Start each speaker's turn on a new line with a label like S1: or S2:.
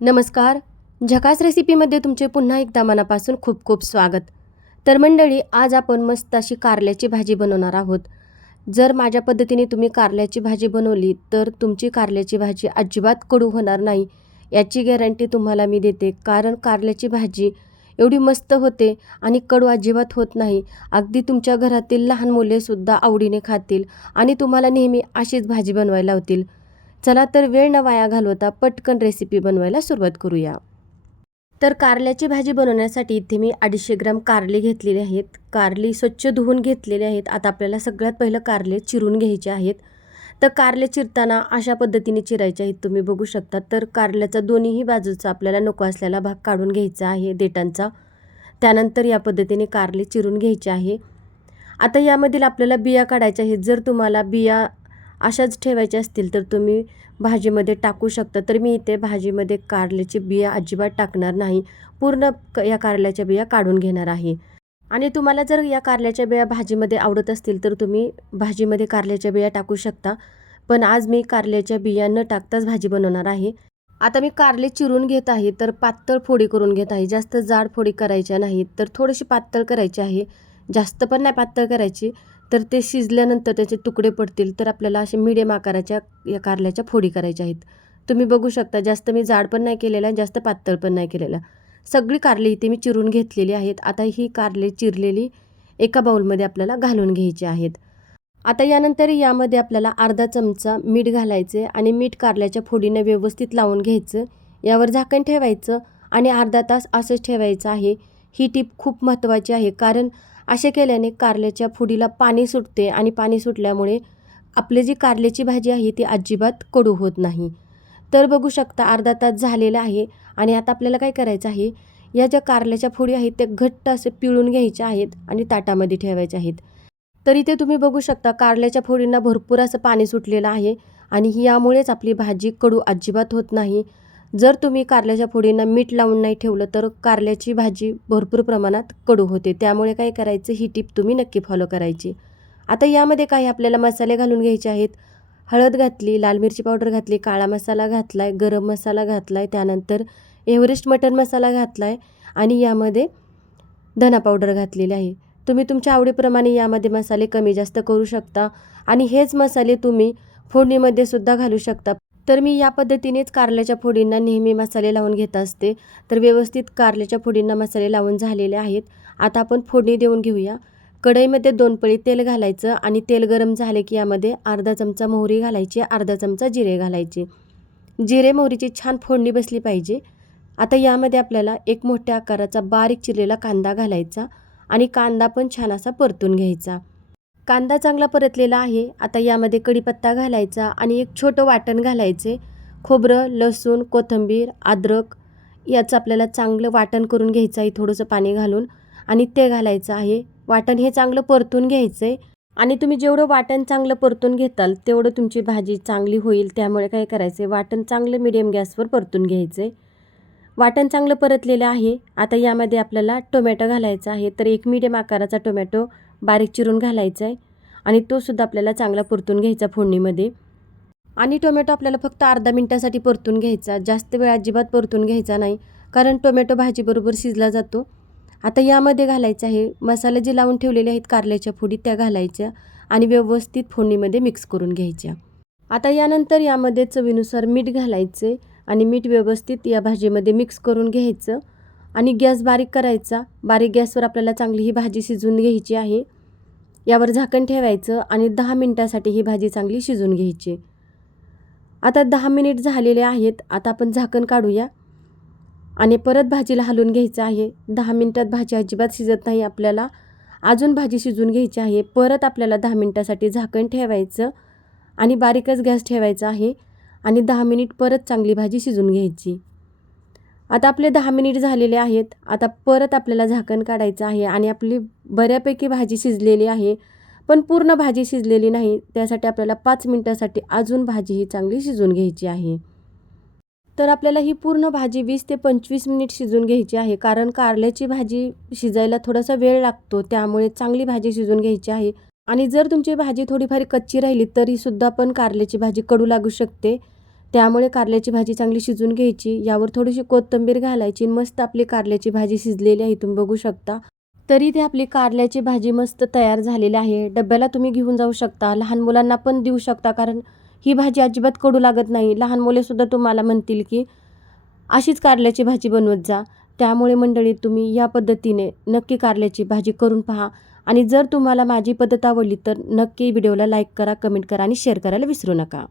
S1: नमस्कार. झकास रेसिपीमध्ये तुमचे पुन्हा एकदा मनापासून खूप खूप स्वागत. तर मंडळी आज आपण मस्त अशी कारल्याची भाजी बनवणार आहोत. जर माझ्या पद्धतीने तुम्ही कारल्याची भाजी बनवली तर तुमची कारल्याची भाजी अजिबात कडू होणार नाही. याची गॅरंटी तुम्हाला मी देते. कारण कारल्याची भाजी एवढी मस्त होते आणि कडू अजिबात होत नाही. अगदी तुमच्या घरातील लहान मुलेसुद्धा आवडीने खातील आणि तुम्हाला नेहमी अशीच भाजी बनवायला होतील चला तर वेळ न वाया घालवता पटकन रेसिपी बनवायला सुरुवात करूया. तर कारल्याची भाजी बनवण्यासाठी इथे मी अडीचशे ग्राम कारले घेतलेले आहेत. कारली स्वच्छ धुवून घेतलेले आहेत. आता आपल्याला सगळ्यात पहिलं कारले चिरून घ्यायचे आहेत. तर कारले चिरताना अशा पद्धतीने चिरायचे आहेत. तुम्ही बघू शकता. तर कारल्याचा दोन्हीही बाजूचा आपल्याला नको असलेला भाग काढून घ्यायचा आहे देटांचा त्यानंतर या पद्धतीने कारले चिरून घ्यायचे आहे. आता यामधील आपल्याला बिया काढायच्या आहेत. जर तुम्हाला बिया अशाच ठेवायच्या असतील तर तुम्ही भाजीमध्ये टाकू शकता. तर मी इथे भाजीमध्ये कारल्याची बिया अजिबात टाकणार नाही. पूर्ण क या कारल्याच्या बिया काढून घेणार आहे. आणि तुम्हाला जर या कारल्याच्या बिया भाजीमध्ये आवडत असतील तर तुम्ही भाजीमध्ये कारल्याच्या बिया टाकू शकता. पण आज मी कारल्याच्या बिया न टाकताच भाजी बनवणार आहे. आता मी कारले चिरून घेत आहे तर पातळ फोडी करून घेत आहे. जास्त जाड फोडी करायच्या नाहीत तर थोडीशी पातळ करायची आहे. जास्त पण नाही पातळ करायची. तर ते शिजल्यानंतर त्याचे तुकडे पडतील तर आपल्याला असे मिडियम आकाराच्या या कारल्याच्या फोडी करायच्या आहेत. तुम्ही बघू शकता जास्त मी जाड पण नाही केलेला जास्त पातळ पण नाही केलेला. सगळी कारली इथे मी चिरून घेतलेली आहेत. आता ही कारले चिरलेली एका बाउलमध्ये आपल्याला घालून घ्यायची आहेत. आता यानंतर यामध्ये आपल्याला अर्धा चमचा मीठ घालायचे आणि मीठ कारल्याच्या फोडीनं व्यवस्थित लावून घ्यायचं. यावर झाकण ठेवायचं आणि अर्धा तास असंच ठेवायचं आहे. ही टीप खूप महत्त्वाची आहे कारण असे केल्याने कारल्याच्या फुडीला पाणी सुटते आणि पाणी सुटल्यामुळे आपली जी कारल्याची भाजी आहे ती अजिबात कडू होत नाही. तर बघू शकता अर्धा तास झालेला आहे आणि आता आपल्याला काय करायचं आहे? या ज्या कारल्याच्या फोडी आहेत त्या घट्ट असे पिळून घ्यायच्या आहेत आणि ताटामध्ये ठेवायच्या आहेत. तर इथे तुम्ही बघू शकता कारल्याच्या फोडींना भरपूर असं पाणी सुटलेलं आहे आणि यामुळेच आपली भाजी कडू अजिबात होत नाही. जर तुम्ही कारल्याच्या फोडींना मीठ लावून नाही ठेवलं तर कारल्याची भाजी भरपूर प्रमाणात कडू होते. त्यामुळे काय करायचं ही टीप तुम्ही नक्की फॉलो करायची. आता यामध्ये काही आपल्याला मसाले घालून घ्यायचे आहेत. हळद घातली लाल मिरची पावडर घातली काळा मसाला घातला आहे गरम मसाला घातला आहे त्यानंतर एव्हरेस्ट मटन मसाला घातला आहे आणि यामध्ये धना पावडर घातलेली आहे. तुम्ही तुमच्या आवडीप्रमाणे यामध्ये मसाले कमी जास्त करू शकता आणि हेच मसाले तुम्ही फोडणीमध्ये सुद्धा घालू शकता. तर मी या पद्धतीनेच कारल्याच्या फोडींना नेहमी मसाले लावून घेत असते. तर व्यवस्थित कारल्याच्या फोडींना मसाले लावून झालेले आहेत. आता आपण फोडणी देऊन घेऊया. कढईमध्ये दोन पळी तेल घालायचं आणि तेल गरम झाले की यामध्ये अर्धा चमचा मोहरी घालायची अर्धा चमचा जिरे घालायचे. जिरे मोहरीची छान फोडणी बसली पाहिजे. आता यामध्ये आपल्याला एक मोठ्या आकाराचा बारीक चिरलेला कांदा घालायचा आणि कांदा पण छान असा परतून घ्यायचा. कांदा चांगला परतलेला आहे. आता यामध्ये कढीपत्ता घालायचा आणि एक छोटं वाटण घालायचे. खोबरं लसूण कोथिंबीर अद्रक याचं आपल्याला चांगलं वाटण करून घ्यायचं आहे. थोडंसं पाणी घालून आणि ते घालायचं आहे. वाटण हे चांगलं परतून घ्यायचं आहे आणि तुम्ही जेवढं वाटण चांगलं परतून घेताल तेवढं तुमची भाजी चांगली होईल. त्यामुळे काय करायचं आहे वाटण चांगलं मिडियम गॅसवर परतून घ्यायचं आहे वाटण चांगलं परतलेलं आहे. आता यामध्ये आपल्याला टोमॅटो घालायचा आहे. तर एक मीडियम आकाराचा टोमॅटो बारीक चिरून घालायचा आहे आणि तोसुद्धा आपल्याला चांगला परतून घ्यायचा फोडणीमध्ये. आणि टोमॅटो आपल्याला फक्त अर्धा मिनटासाठी परतून घ्यायचा. जास्त वेळ अजिबात परतून घ्यायचा नाही. कारण टोमॅटो भाजीबरोबर शिजला जातो. आता यामध्ये घालायचं आहे. मसाले जे लावून ठेवलेले आहेत कारल्याच्या फोडी त्या घालायच्या. आणि व्यवस्थित फोडणीमध्ये मिक्स करून घ्यायच्या. आता यानंतर यामध्ये चवीनुसार मीठ घालायचे आणि मीठ व्यवस्थित या भाजीमध्ये मिक्स करून घ्यायचं. आणि गॅस बारीक करायचा. बारीक गॅसवर आपल्याला चांगली ही भाजी शिजवून घ्यायची आहे. यावर झाकण ठेवायचं आणि दहा मिनटासाठी ही भाजी चांगली शिजून घ्यायची. आता दहा मिनिट झालेले आहेत. आता आपण झाकण काढूया. आणि परत भाजीला हलवून घ्यायचं आहे. दहा मिनटात भाजी अजिबात शिजत नाही आपल्याला. अजून भाजी शिजवून घ्यायची आहे. परत आपल्याला दहा मिनटासाठी झाकण ठेवायचं आणि बारीकच गॅस ठेवायचा आहे. आणि दहा मिनिट परत चांगली भाजी शिजून घ्यायची. आता आपले दहा मिनिट झालेले आहेत. आता परत आपल्याला झाकण काढायचं आहे आणि आपली बऱ्यापैकी भाजी शिजलेली आहे. पण पूर्ण भाजी शिजलेली नाही. त्यासाठी आपल्याला पाच मिनटासाठी अजून भाजी ही चांगली शिजून घ्यायची आहे. तर आपल्याला ही पूर्ण भाजी वीस ते पंचवीस मिनिट शिजवून घ्यायची आहे. कारण कारल्याची भाजी शिजायला थोडासा वेळ लागतो. त्यामुळे चांगली भाजी शिजून घ्यायची आहे. आणि जर तुमची भाजी थोडीफार कच्ची राहिली तरीसुद्धा पण कारल्याची भाजी कडू लागू शकते. त्यामुळे कारल्याची भाजी चांगली शिजून घ्यायची. यावर थोडीशी कोथिंबीर घालायची मस्त आपली कारल्याची भाजी शिजलेली आहे. तुम्ही बघू शकता. तरी ते आपली कारल्याची भाजी मस्त तयार झालेली आहे. डब्याला तुम्ही घेऊन जाऊ शकता. लहान मुलांना पण देऊ शकता कारण ही भाजी अजिबात कडू लागत नाही. लहान मुलेसुद्धा तुम्हाला म्हणतील की अशीच कारल्याची भाजी बनवत जा. त्यामुळे मंडळी तुम्ही या पद्धतीने नक्की कारल्याची भाजी करून पहा. आणि जर तुम्हाला माझी पद्धत आवडली तर नक्की व्हिडिओला लाईक करा कमेंट करा आणि शेअर करायला विसरू नका.